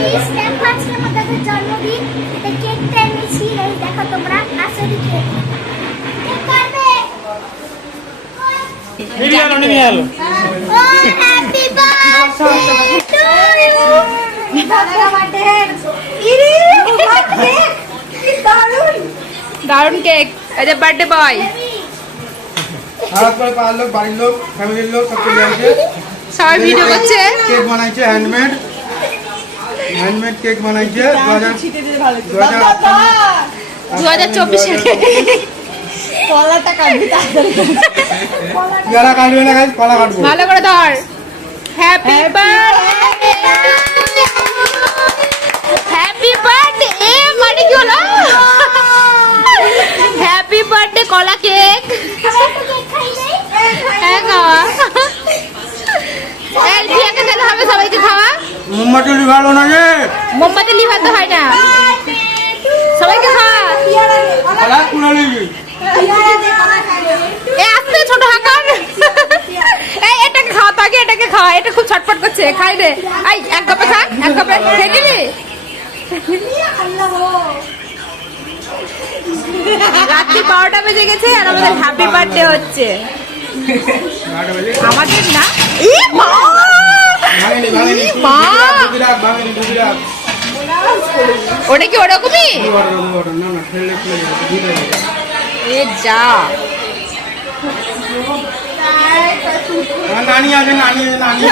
আমি স্ন্যাপ পাচ্ছি আমার দাদার জন্মদিন এটা কেকটা এনেছি এই দেখো তোমরা আসলে কেক নিয়ে আলো নিয়ে আলো হ্যাপি বার্থডে টু ইউ দাদার বার্থডে ইরি বার্থডে কি দারুণ দারুণ কেক এই বার্থডে বয় হঠাৎ করে পাড়ার লোক বাড়ির লোক ফ্যামিলির লোক সব চলে আসে। সবাই ভিডিও করছে। কেক বানাইছে হ্যান্ডমেড হ্যান্ডমেড কেক বানাইছে দু হাজার দু হাজার দু যারা কাটবে না গাছ কলা কাটবো। ভালো করে ধর। হ্যাপি বার্থডে হ্যাপি বার্থডে এ মানে কি হলো? হ্যাপি বার্থডে কলা কেক একটু কেক খাই দেই হ্যাঁ খাওয়া এই টিয়াকে খেতে হবে সবাইকে খাওয়া মোমবাতি ভালো না মোমবাতি লিভাতে হয় না। সবাইকে খাওয়া কলা কুড়া লেগে এ আসতে ছোট হাকার। এই এটাকে খাওয়া তাকে এটাকে খাওয়া এটা খুব ছটফট করছে। খাই দে। এই এক কাপে খা এক কাপে। খেয়ে নিবি রাত্রি বারোটা বেজে গেছে আর আমাদের হ্যাপি বার্থডে হচ্ছে। আমাদের না? ওটা কি ওরকমই। এ যা নানি আছে নানি আছে নানি